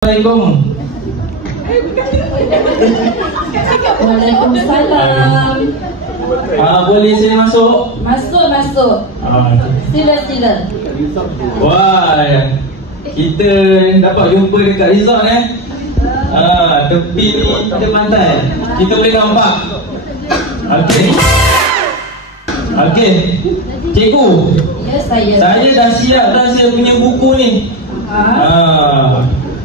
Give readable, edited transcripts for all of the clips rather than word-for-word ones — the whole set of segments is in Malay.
Assalamualaikum. Waalaikumsalam. Boleh saya masuk? Masuk. Sila. Wah, kita dapat jumpa dekat resort tepi ni pantai. Kita boleh nampak. Okey. Cikgu. Ya, saya. Saya dah siap dah saya punya buku ni.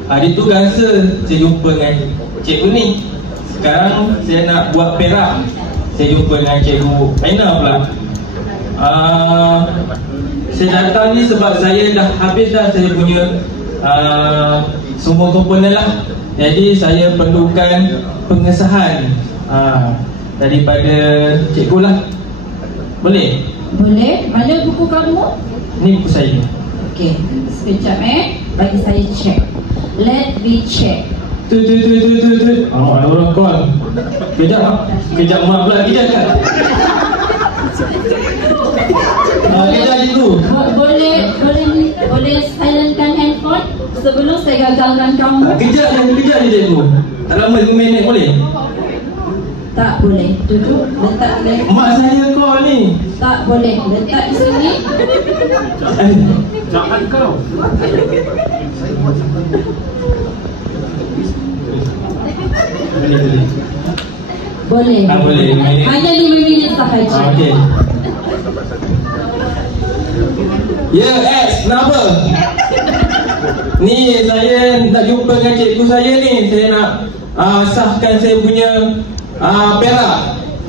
Hari tu rasa saya jumpa dengan cikgu ni. Sekarang saya nak buat perak. Saya jumpa dengan cikgu Aina pula. Saya datang ni sebab saya dah habis dah saya punya semua komponen lah. Jadi saya perlukan pengesahan daripada cikgu lah. Boleh? Boleh. Mana buku kamu? Ni buku saya. Okey, sekejap bagi saya check. Let me check. Tu. Ada orang call. Kejap mak pula kejap kan. Kejap cikgu. Boleh silentkan handphone sebelum saya gagalkan kamu. Kejap je cikgu. Tak lama 5 minit boleh? Tak boleh. Duduk, letak telefon. Mak saya call ni. Tak boleh. Letak di sini. Jangan kau. Boleh. Boleh. Hanya 5 minit sahaja. Okey. Ya, X, kenapa? Ni saya nak jumpa dengan cikgu saya ni. Saya nak sahkan saya punya perak.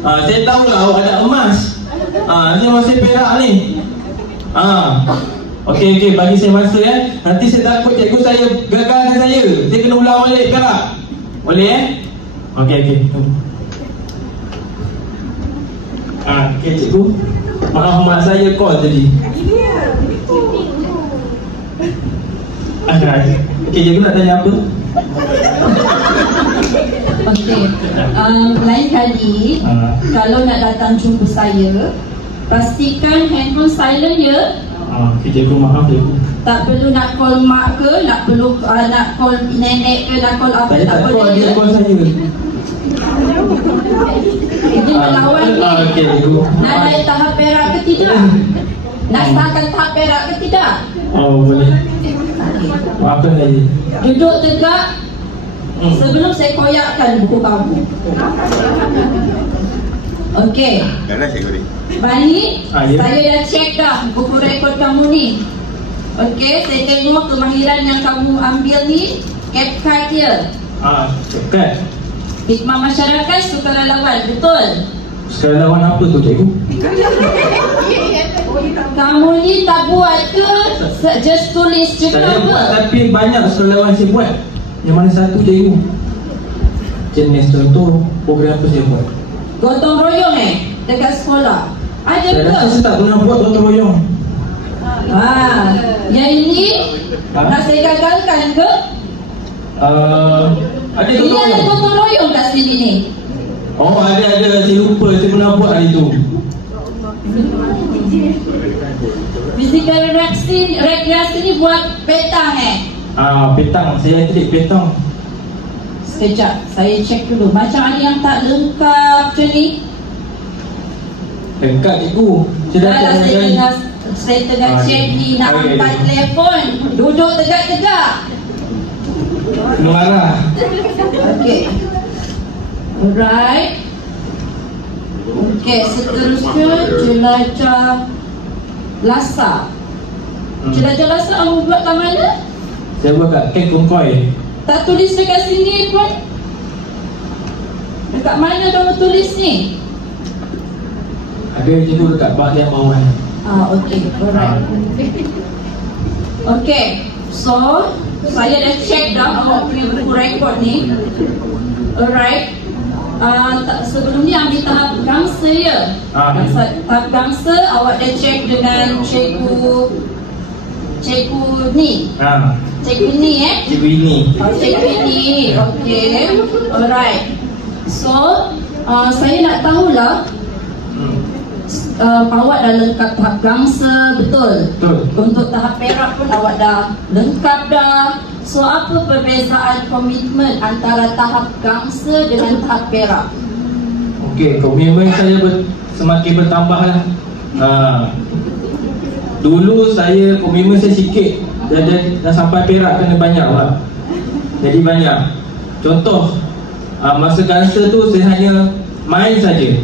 Saya tahulah awak ada emas. Saya masih perak ni. Okey, bagi saya masa nanti saya takut cikgu saya gagalkan saya. Saya kena ulang balik perak. Boleh Okey. Okey cikgu. Maaf mak saya call tadi. Okey, cikgu nak tanya apa? Okey. Lain kali kalau nak datang jumpa saya, pastikan handphone silent ya. Okey cikgu, maaf cikgu. Tak perlu nak call mak ke, nak call nenek ke, nak call apa, Saya tak boleh call dia, call saya. Ini melawan ni. Okey cikgu. Nak naik tahap perak ke tidak? Nak sahkan tahap perak ke tidak? Boleh. Maafkan saya. Duduk tegak sebelum saya koyakkan buku kamu. Okey. Mana cikgu ni? Balik, Ya. saya dah check dah buku rekod kamu ni. Okey, saya tengok kemahiran yang kamu ambil ni, CapCut dia. CapCut. Hikmah masyarakat, sukarelawan, betul? Sukarelawan apa tu cikgu? Kamu ni tak buat ke? Just tulis je ke Saya buat apa? tapi banyak sukarelawan saya buat. Yang mana satu cikgu? Jenis contoh program apa saya buat? Gotong royong dekat sekolah. Ada Saya ke? rasa saya tak pernah buat gotong royong. Yang ini nak saya gagalkan ke? Ada Ini gotong ada royong. gotong royong kat sini ni. Ada. Saya lupa. Saya pernah buat hari tu. Physical rekreasi ni buat petang Petang. Saya trik petang. Sekejap, saya cek dulu. Macam ada yang tak lengkap macam ni. Lengkap cikgu. Saya tengah cek ni nak angkat telefon. Duduk tegak-tegak. Kena marah. Okey. Alright. Okey, seterusnya jelajah Lhasa. Jelajah Lhasa kamu buat kat mana? Saya buat kat Ken Kongkoi. Tak tulis dekat sini pun. Dekat mana kamu tulis ni? Ada cikgu dekat bahagian bawah. Okey, alright. Okey, so saya dah check dah awak punya buku rekod ni. Alright. Sebelum ni ambil tahap gangsa ya. Tahap gangsa awak dah check dengan cikgu ni. Cikgu ni Cikgu ini. Cikgu ni. Okey. Alright. So saya nak tahulah awak dah lengkap tahap gangsa, betul? Betul. Untuk tahap perak pun awak dah lengkap dah. So apa perbezaan komitmen antara tahap gangsa dengan tahap perak? Okey, komitmen saya semakin bertambah lah. Dulu saya komitmen saya sikit, dah sampai perak kena banyak lah. Jadi banyak. Contoh, masa gangsa tu saya hanya main saja.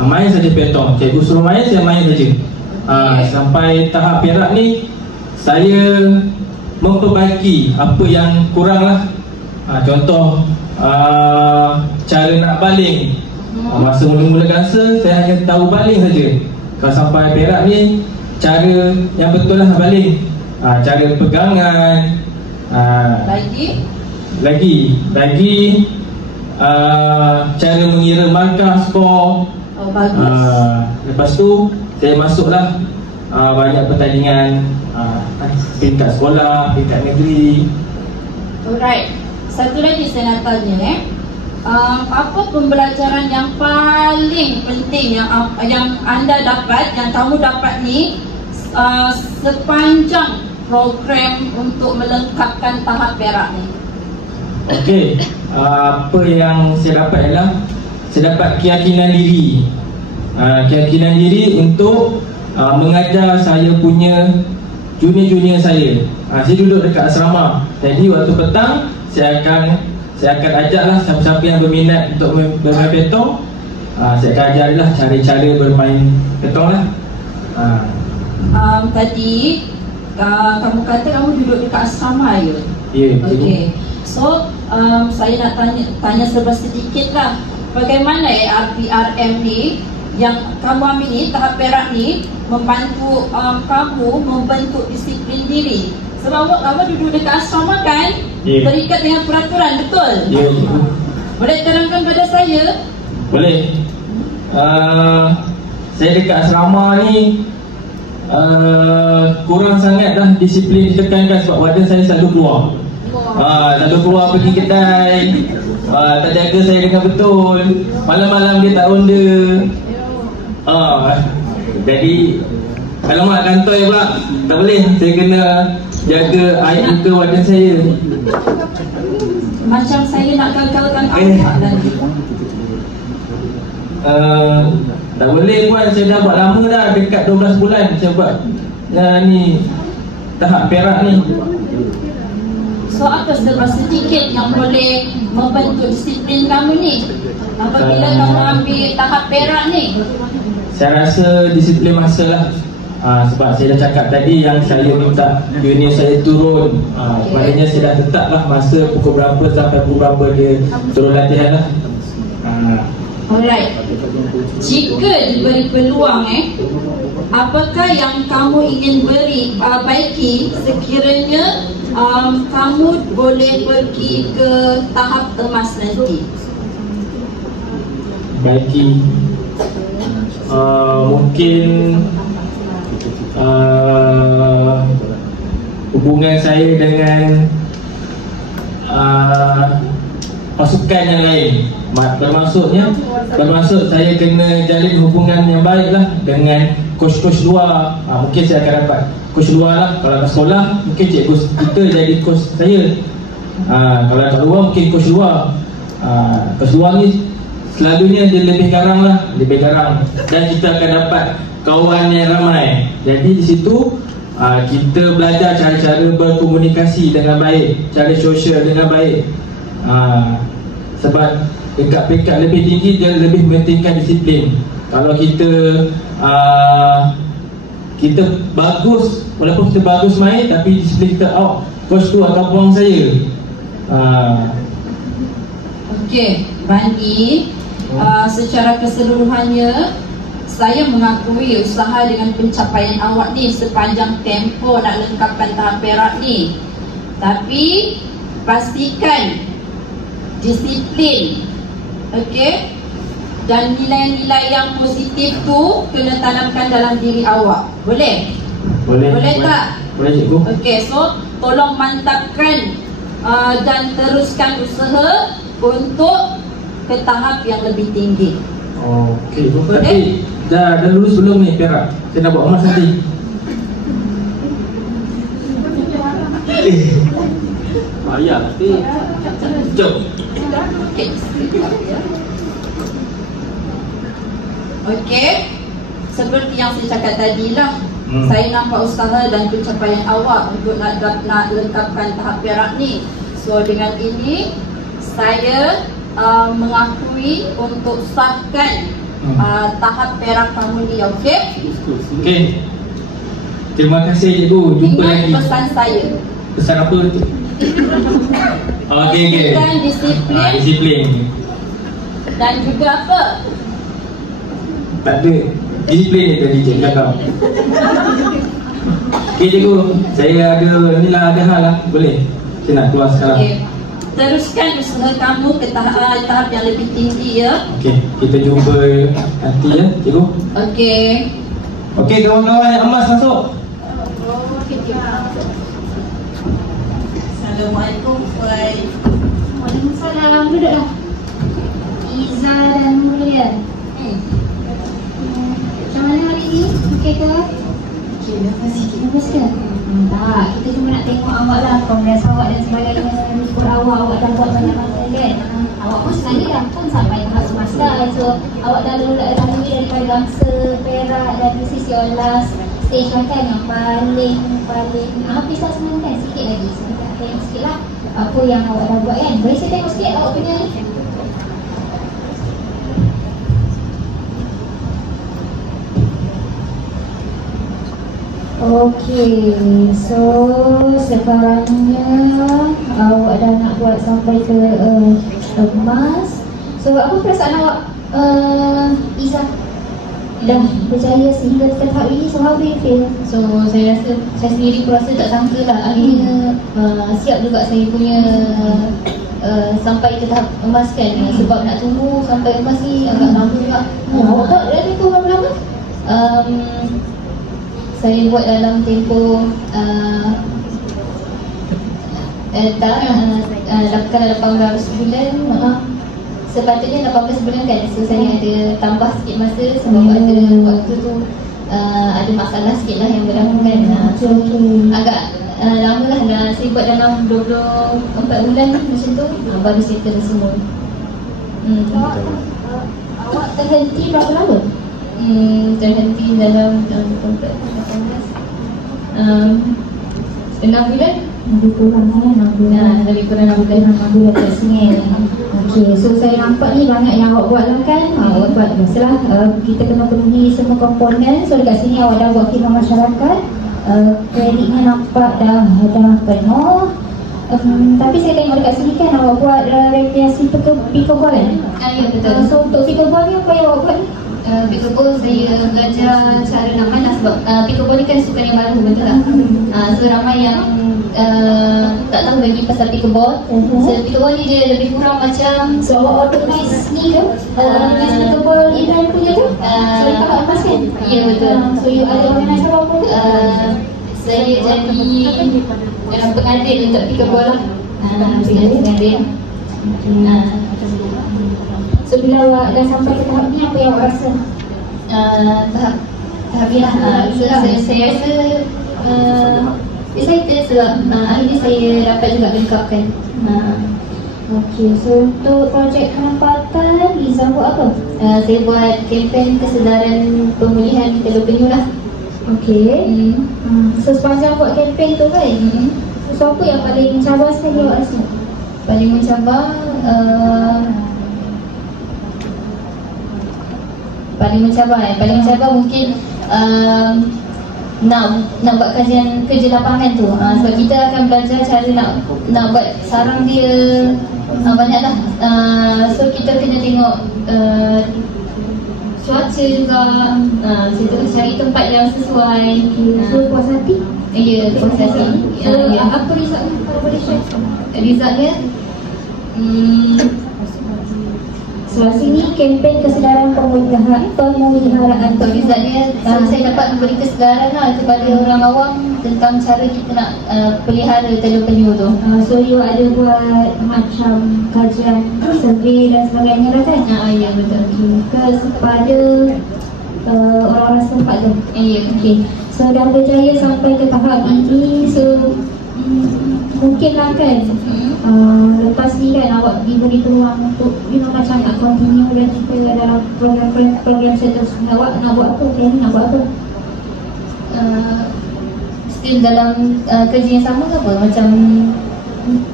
Main saja petong. Cikgu suruh main, saya main saja. Sampai tahap perak ni, saya memperbaiki apa yang kurang lah. Contoh, cara nak baling. Masa mula-mula gangsa, saya hanya tahu baling saja. Kalau sampai perak ni, cara yang betul lah baling. Cara pegangan. Lagi cara mengira markah, skor. Lepas tu saya masuklah banyak pertandingan peringkat sekolah, peringkat negeri. Alright, satu lagi saya nak tanya apa pembelajaran yang paling penting yang anda dapat, yang kamu dapat ni sepanjang program untuk melengkapkan tahap perak ni? Okey, apa yang saya dapat ialah saya dapat keyakinan diri. Keyakinan diri untuk mengajar saya punya junior-junior saya. Saya duduk dekat asrama. Jadi waktu petang saya akan ajaklah siapa-siapa yang berminat untuk bermain petong. Saya akan ajarlah cara-cara bermain petong lah. Tadi kamu kata kamu duduk dekat asrama ya? Ya. Okey. So saya nak tanya sedikit lah. Bagaimana ARPRM ni yang kamu ambil ni, tahap perak ni, membantu kamu membentuk disiplin diri? Sebab kamu duduk dekat asrama kan? Terikat dengan peraturan, betul? Ya. Boleh terangkan pada saya? Boleh. Saya dekat asrama ni kurang sangat dah disiplin ditekankan sebab warden saya selalu keluar. Selalu keluar pergi kedai, tak jaga saya dengan betul. Malam-malam dia tak ronda. Jadi alamak kantoi pula. Tak boleh, saya kena jaga air muka warden saya. Macam saya nak gagalkan awak lagi. Tak boleh pun, saya dah buat lama dah, dekat 12 bulan saya buat ni tahap perak ni. So apa sedikit yang boleh membentuk disiplin kamu ni apabila kamu ambil tahap perak ni? Saya rasa disiplin masa lah. Sebab saya dah cakap tadi yang saya minta junior saya turun. Maknanya saya dah tetap lah masa pukul berapa sampai pukul berapa dia turun latihan lah. Alright. Jika diberi peluang apakah yang kamu ingin baiki sekiranya kamu boleh pergi ke tahap emas nanti? Baiki mungkin hubungan saya dengan pasukan yang lain. Bermaksud saya kena jalin hubungan yang baik lah dengan coach-coach luar. Mungkin saya akan dapat coach luar lah. Kalau kat sekolah mungkin cikgu kita jadi coach saya. Kalau kat luar mungkin coach luar. Coach luar ni selalunya dia lebih garang lah, lebih garang. Dan kita akan dapat kawan yang ramai. Jadi di situ kita belajar cara-cara berkomunikasi dengan baik, cara sosial dengan baik. Sebab dekat peringkat lebih tinggi dia lebih mementingkan disiplin. Kalau kita bagus, walaupun kita bagus main tapi disiplin kita out, coach tu akan buang saya. Okey, Bandi, secara keseluruhannya saya mengakui usaha dengan pencapaian awak ni sepanjang tempoh nak lengkapkan tahap perak ni. Tapi pastikan disiplin, okey, dan nilai-nilai yang positif tu kena tanamkan dalam diri awak. Boleh? Boleh tak? Boleh, cikgu. Okey, so tolong mantapkan dan teruskan usaha untuk ke tahap yang lebih tinggi. Okey, tapi dah lulus belum ni perak? Saya nak buat emas nanti. Ayah nanti. Jom. Okey. Seperti yang saya cakap tadi lah, saya nampak usaha dan pencapaian awak untuk nak lengkapkan tahap perak ni. So dengan ini saya mengakui untuk sahkan tahap perak kamu ni, okey? Okey. Terima kasih cikgu. Jumpa ingat lagi. Pesan saya. Pesan apa tu? Okey. Dan disiplin. Disiplin. Dan juga apa? Tak ada. Disiplin ni tadi cikgu cakap. Okey cikgu, saya ada hal lah. Boleh? Saya nak keluar sekarang. Okay. Teruskan usaha kamu ke tahap yang lebih tinggi ya. Okey, kita jumpa nanti ya cikgu. Okey. Okey, kawan-kawan yang emas masuk. Assalamualaikum Puan. Waalaikumsalam. Duduklah. Iza dan Mulia. Macam mana hari ni? Okey ke? Okey, nervous ke? Tak, kita cuma nak tengok awak lah, progres awak dan sebagainya. Syukur awak dah buat banyak masa kan. Awak pun sebenarnya dah pun sampai tahap semester. So, awak dah lalui daripada bangsa perak dan this is your last stage kan, yang paling habis lah sebenarnya kan. Sikit lagi, tengok sikit lah apa yang awak dah buat kan. Boleh saya tengok sikit awak punya ni? Okey, so sekarangnya awak dah nak buat sampai ke emas. So apa perasaan awak, Iza? Dah berjaya sehingga ke tahap ini, so how do you feel? So saya rasa, saya sendiri pun rasa tak sangka lah akhirnya siap juga saya punya sampai ke tahap emas kan. Sebab nak tunggu sampai emas ni agak lama juga. Awak buat dari tu berapa lama? Saya buat dalam tempoh dalam 18 bulan. Sepatutnya 18 bulan kan. So saya ada tambah sikit masa sebab ada waktu tu ada masalah sikit lah yang berlaku kan. Agak lama lah. Saya buat dalam 24 bulan macam tu baru settle semua. Awak terhenti berapa lama? Terhenti dalam 18 6 bulan. Lebih kurang 6 bulan. Lebih kurang 6 bulan kat sini. Okey, so saya nampak ni banyak yang awak buat lah kan. Awak buat biasalah, kita kena penuhi semua komponen. So dekat sini awak dah buat khidmat masyarakat. Kreditnya nampak dah penuh. Tapi saya tengok dekat sini kan awak buat rekreasi pickleball kan? Ya betul. So untuk pickleball ni apa yang awak buat ni? Pickleball saya belajar cara nak main lah sebab pickleball ni kan sukan yang baru, betul tak? So ramai yang tak tahu lagi pasal pickleball. So pickleball ni dia lebih kurang macam, so awak organize ni ke? Organize pickleball event punya tu? So you tak emas kan? Ya betul. So you ada organize apa-apa ke? Saya jadi pengadil untuk pickleball lah. Pengadil. So bila awak dah sampai ke tahap ni, apa yang awak rasa? Tahap ni lah. Saya rasa excited sebab akhirnya saya dapat juga lengkapkan. Okey, so untuk projek penempatan, Iza buat apa? Saya buat kempen kesedaran pemulihan Teluk Penyu lah. Okey. So sepanjang buat kempen tu kan, so apa yang paling mencabar sekali awak rasa? Paling mencabar paling mencabar mungkin nak buat kajian kerja lapangan tu. Sebab kita akan belajar cara nak buat sarang dia banyak lah. So kita kena tengok cuaca juga, kita cari tempat yang sesuai. So puas hati? Ya, puas hati. Apa result ni kalau boleh share? Resultnya so sini kempen kesedaran pemeliharaan. So resultnya saya dapat memberi kesedaran lah kepada orang awam tentang cara kita nak pelihara telur penyu tu. So you ada buat macam kajian, survey dan sebagainya lah kan? Ya betul. Kepada orang-orang setempat tu. Ya, okey. So dah berjaya sampai ke tahap ini. So mungkin lah kan lepas ni kan awak diberi peluang untuk macam nak continue dan supaya dalam program seterusnya awak nak buat apa, nak buat apa? Still dalam kerja yang sama ke apa? Macam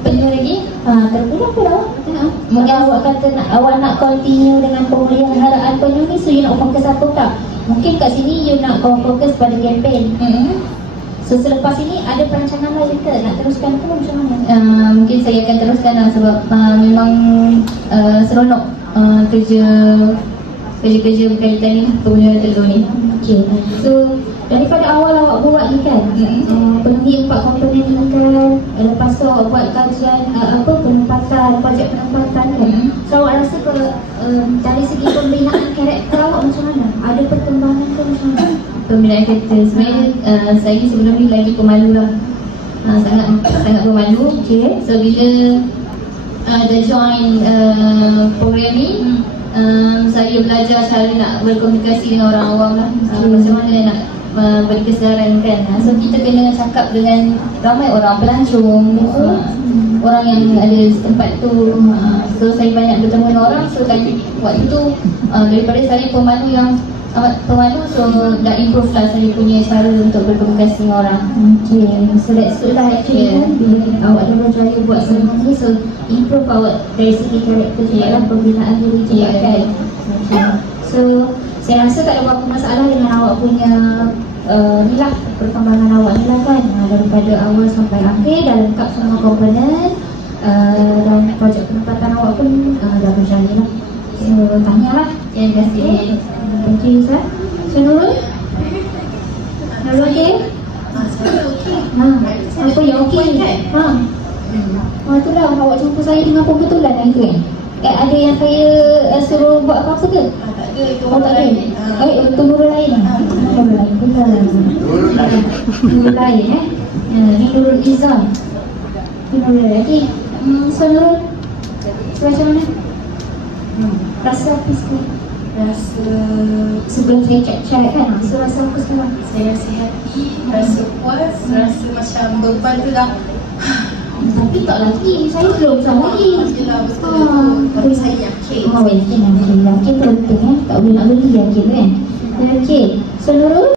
penuh lagi? Terpulang pun awak mungkin awak kata awak nak continue dengan pemeliharaan penuh ni, so you nak fokus apa tak? Mungkin kat sini you nak fokus pada campaign. So selepas ini ada perancangan lain ke? Nak teruskan ke macam mana? Mungkin saya akan teruskan lah sebab memang seronok kerja berkaitan ni, pemeliharaan telur ni. Okay. So daripada awal awak buat ni kan, penuhi 4 komponen ni kan, lepas tu awak buat kajian penempatan, projek penempatan kan. So awak rasa dari segi pembinaan karakter awak macam mana? Ada perkembangan ke macam mana? Pembinaan karakter sebenarnya saya sebelum ni lagi pemalu lah, sangat pemalu. Okay. So bila dah join program ni, saya belajar cara nak berkomunikasi dengan orang awam lah, macam mana nak beri kesedaran kan. So kita kena cakap dengan ramai orang pelancong, orang yang ada tempat tu. So saya banyak bertemu dengan orang. So waktu tu daripada saya pemalu yang amat pemalu, so dah improve lah saya punya cara untuk berkomunikasi dengan orang. Okay, so that's good lah actually kan. Bila awak dah berjaya buat selama ni, so improve awak dari segi karakter juga lah, pembinaan diri juga kan. Okay. So saya rasa tak ada apa-apa masalah dengan awak punya ni lah, perkembangan awak ni lah kan. Daripada awal sampai akhir dah lengkap semua komponen, dan projek penempatan awak pun dah berjaya lah. So tanya lah. Terima kasih. Thank you Ustaz. So Nurul? Nurul okey? Saya okey. Apa yang okey? Itulah awak jumpa saya dengan pembetulan yang itu kan? Ada yang saya suruh buat apa-apa ke? Tak ada, itu tak ada. Itu Nurul lain. Nurul lain. Nurul lain Ini Nurul Izzah. Nurul lagi. So Nurul, macam mana? Rasa apa sekarang? Rasa sebelum saya check kan, so rasa apa sekarang? saya rasa happy, rasa puas, rasa macam beban tu dah. Tapi tak lagi, saya belum sama lagi. Yelah, betul. Tapi saya yakin. Yakin tu penting kan, tak boleh nak beli yakin kan. Okay, so Nurul